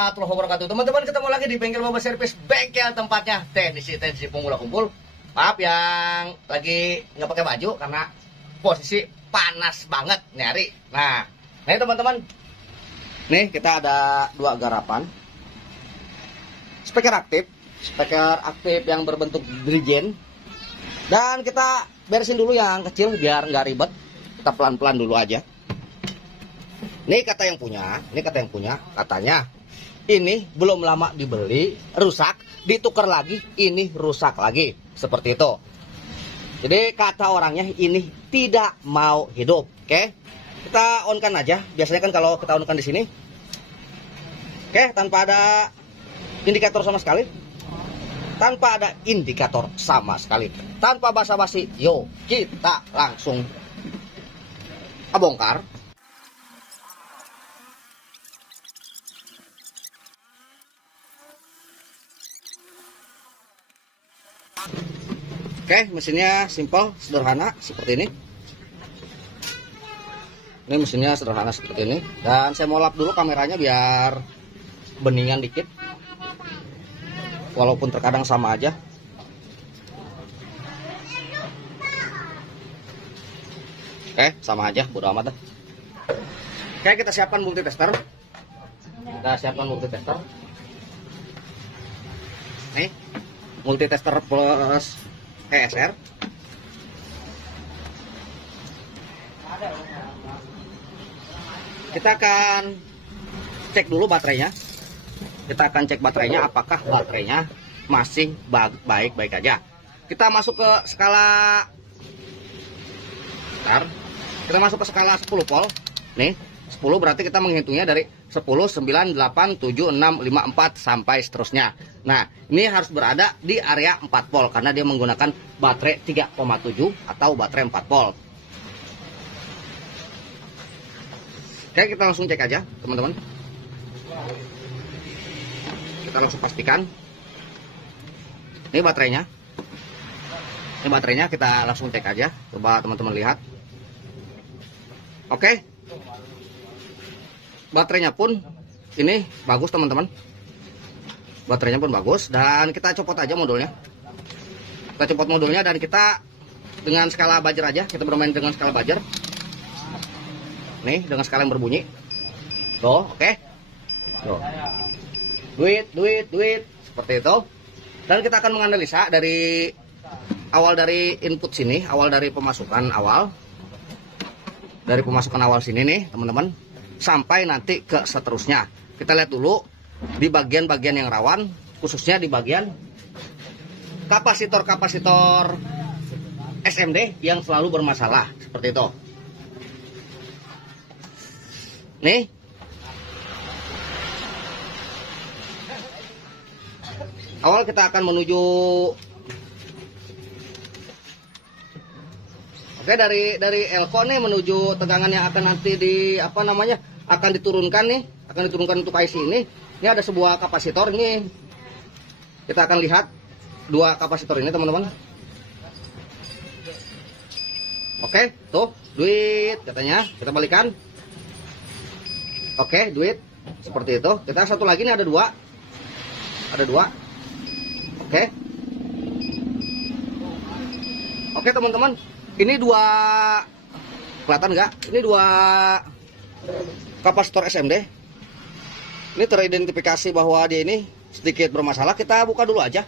warahmatullahi wabarakatuh. Teman-teman, ketemu lagi di Bengkel Mobil Servis, bengkel tempatnya teknisi pemula kumpul. Maaf yang lagi nggak pakai baju karena posisi panas banget nyari. Nah, ini teman-teman, nih kita ada dua garapan speaker aktif yang berbentuk dirijen. Dan kita beresin dulu yang kecil biar nggak ribet. Kita pelan-pelan dulu aja. Ini kata yang punya, katanya ini belum lama dibeli, rusak, ditukar lagi, ini rusak lagi, seperti itu. Jadi kata orangnya ini tidak mau hidup, oke? Kita on-kan aja, biasanya kan kalau kita on-kan di sini, oke, tanpa ada indikator sama sekali, tanpa basa-basi, yuk kita langsung bongkar. Oke, mesinnya simple, sederhana seperti ini. Ini mesinnya sederhana seperti ini. Dan saya mau lap dulu kameranya biar beningan dikit. Walaupun terkadang sama aja. Oke, sama aja, bodo amat dah. Oke, kita siapkan multitester. Nih, multitester plus ESR. Kita akan cek dulu baterainya. Apakah baterainya masih baik-baik aja. Kita masuk ke skala kita masuk ke skala 10 volt. Nih, 10 berarti kita menghitungnya dari 10, 9, 8, 7, 6, 5, 4 sampai seterusnya. Nah, ini harus berada di area 4 volt karena dia menggunakan baterai 3,7 atau baterai 4 volt. Oke, kita langsung cek aja, teman-teman. Kita langsung pastikan. Ini baterainya. Kita langsung cek aja. Coba teman-teman lihat. Oke. Baterainya pun ini bagus, teman-teman. Baterainya pun bagus dan kita copot aja modulnya. Dan kita dengan skala buzzer aja, kita bermain dengan skala buzzer. Nih, dengan skala yang berbunyi. Tuh, oke. Tuh. Duit seperti itu. Dan kita akan menganalisa dari awal dari input sini, awal dari pemasukan awal. Dari pemasukan awal sini nih, teman-teman, sampai nanti ke seterusnya. Kita lihat dulu di bagian-bagian yang rawan, khususnya di bagian kapasitor SMD yang selalu bermasalah, seperti itu. Nih. Awal kita akan menuju. Oke, dari elko nih menuju tegangan yang akan nanti akan diturunkan untuk IC ini. Ini ada sebuah kapasitor ini. Kita akan lihat dua kapasitor ini, teman-teman. Oke, tuh, duit katanya. Kita balikan. Oke, duit seperti itu. Kita satu lagi nih, ada dua. Oke, teman-teman. Ini dua, kelihatan nggak? Ini dua kapasitor SMD. Ini teridentifikasi bahwa dia ini sedikit bermasalah. Kita buka dulu aja.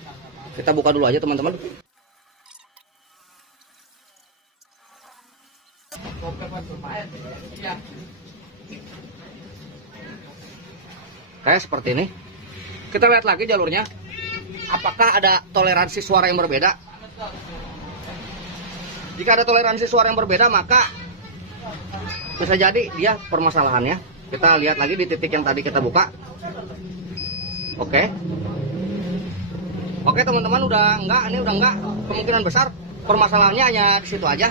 Teman-teman. Kayak seperti ini. Kita lihat lagi jalurnya. Apakah ada toleransi suara yang berbeda? Jika ada toleransi suara yang berbeda, maka bisa jadi dia permasalahannya. Kita lihat lagi di titik yang tadi kita buka. Oke, teman-teman, udah enggak. Kemungkinan besar permasalahannya hanya di situ aja.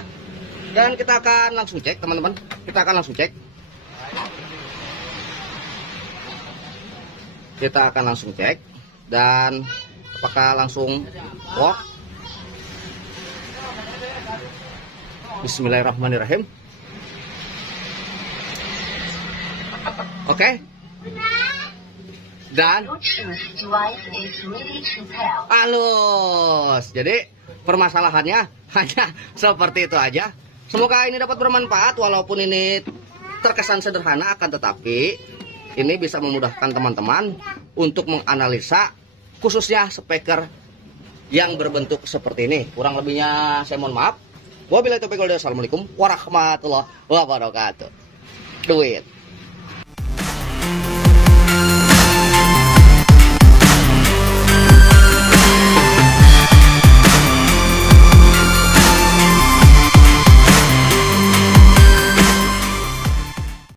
Dan kita akan langsung cek, teman-teman. Dan apakah langsung work? Bismillahirrahmanirrahim. Oke. dan halus. Jadi permasalahannya hanya seperti itu aja. Semoga ini dapat bermanfaat walaupun ini terkesan sederhana, akan tetapi ini bisa memudahkan teman-teman untuk menganalisa khususnya speaker yang berbentuk seperti ini. Kurang lebihnya saya mohon maaf. Wabillahi taufiq wal hidayah. Assalamualaikum warahmatullahi wabarakatuh. Duit.